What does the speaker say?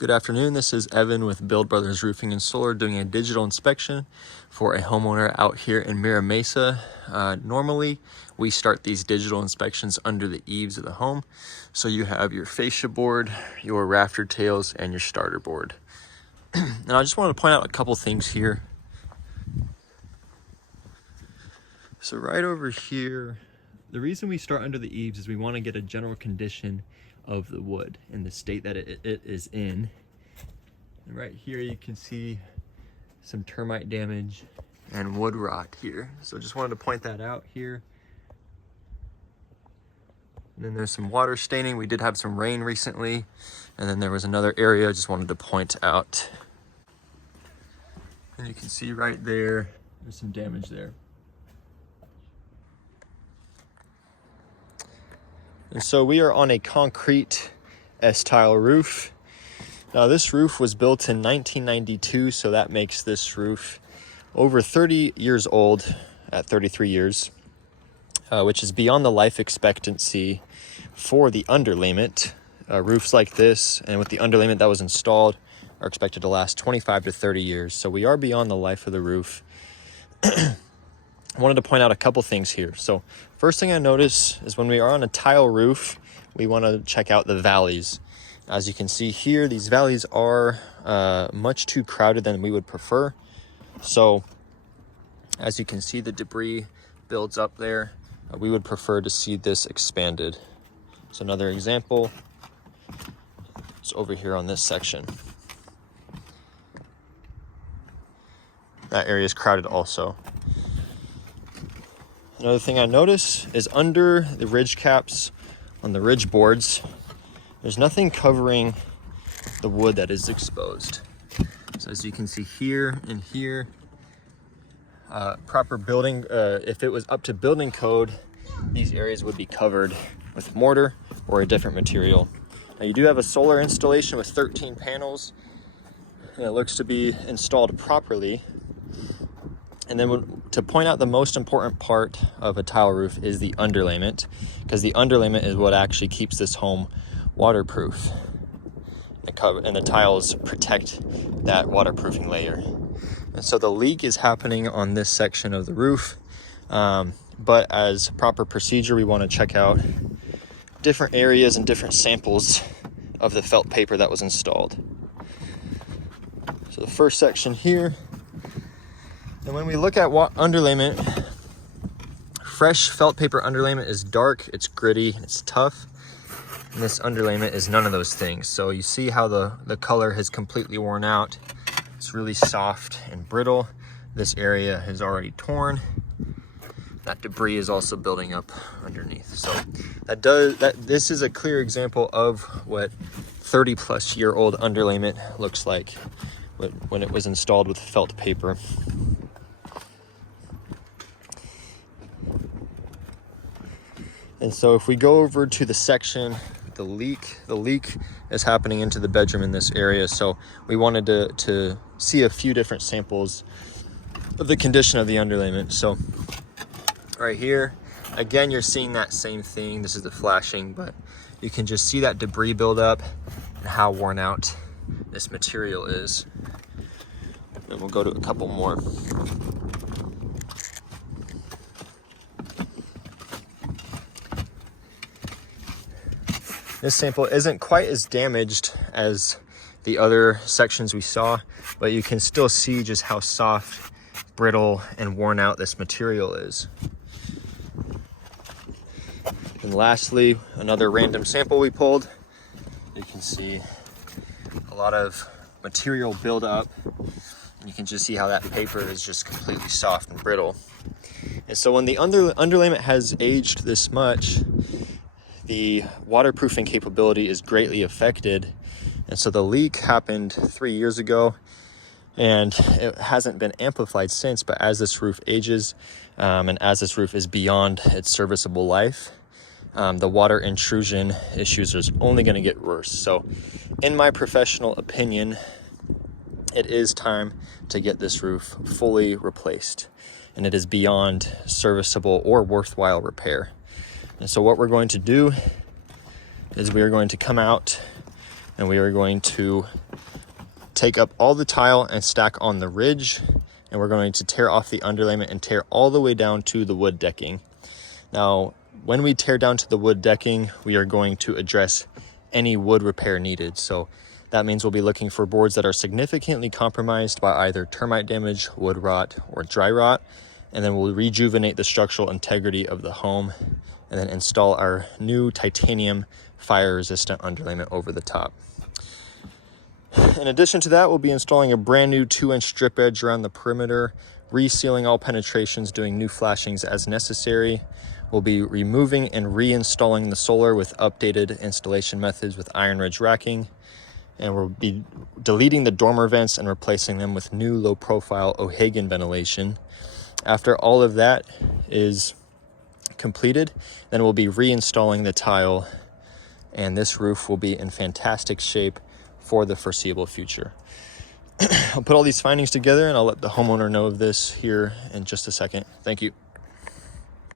Good afternoon, this is Evan with Build Brothers Roofing and Solar doing a digital inspection for a homeowner out here in Mira Mesa. Normally, we start these digital inspections under the eaves of the home. So you have your fascia board, your rafter tails, and your starter board. And I just wanted to point out a couple things here. So right over here, the reason we start under the eaves is we want to get a general condition of the wood and the state that it is in. And right here you can see some termite damage and wood rot here. So just wanted to point that out here. And then there's some water staining. We did have some rain recently. And then there was another area I just wanted to point out. And you can see right there, there's some damage there. And so we are on a concrete S-tile roof. Now this roof was built in 1992, so that makes this roof over 30 years old at 33 years, which is beyond the life expectancy for the underlayment. Roofs like this and with the underlayment that was installed are expected to last 25 to 30 years. So we are beyond the life of the roof. I wanted to point out a couple things here. So first thing I notice is when we are on a tile roof, we want to check out the valleys. As you can see here, these valleys are much too crowded than we would prefer. So as you can see, the debris builds up there. We would prefer to see this expanded. So another example is over here on this section. That area is crowded also. Another thing I notice is under the ridge caps on the ridge boards, there's nothing covering the wood that is exposed. So as you can see here and here, proper building, if it was up to building code, these areas would be covered with mortar or a different material. Now you do have a solar installation with 13 panels, and it looks to be installed properly. And then to point out the most important part of a tile roof is the underlayment, because the underlayment is what actually keeps this home waterproof. And the tiles protect that waterproofing layer. And so the leak is happening on this section of the roof. But as proper procedure, we want to check out different areas and different samples of the felt paper that was installed. So the first section here. And when we look at underlayment, fresh felt paper underlayment is dark, it's gritty, it's tough. And this underlayment is none of those things. So you see how the color has completely worn out. It's really soft and brittle. This area is already torn. That debris is also building up underneath. So this is a clear example of what 30-plus-year-old underlayment looks like when it was installed with felt paper. And so if we go over to the section, the leak is happening into the bedroom in this area. So we wanted to see a few different samples of the condition of the underlayment. So right here, again, you're seeing that same thing. This is the flashing, but you can just see that debris build up and how worn out this material is. And we'll go to a couple more. This sample isn't quite as damaged as the other sections we saw, but you can still see just how soft, brittle, and worn out this material is. And lastly, another random sample we pulled. You can see a lot of material build up. And you can just see how that paper is just completely soft and brittle. And so when the underlayment has aged this much, the waterproofing capability is greatly affected. And so the leak happened 3 years ago and it hasn't been amplified since, but as this roof ages and as this roof is beyond its serviceable life, the water intrusion issues are only going to get worse. So in my professional opinion, it is time to get this roof fully replaced, and it is beyond serviceable or worthwhile repair. And so what we're going to do is we are going to come out and we are going to take up all the tile and stack on the ridge, and we're going to tear off the underlayment and tear all the way down to the wood decking. Now, when we tear down to the wood decking, we are going to address any wood repair needed. So that means we'll be looking for boards that are significantly compromised by either termite damage, wood rot, or dry rot, and then we'll rejuvenate the structural integrity of the home and then install our new titanium fire-resistant underlayment over the top. In addition to that, we'll be installing a brand new 2-inch strip edge around the perimeter, resealing all penetrations, doing new flashings as necessary. We'll be removing and reinstalling the solar with updated installation methods with iron ridge racking. And we'll be deleting the dormer vents and replacing them with new low-profile O'Hagan ventilation. After all of that is completed, then we'll be reinstalling the tile, and this roof will be in fantastic shape for the foreseeable future. I'll put all these findings together and I'll let the homeowner know of this here in just a second. Thank you.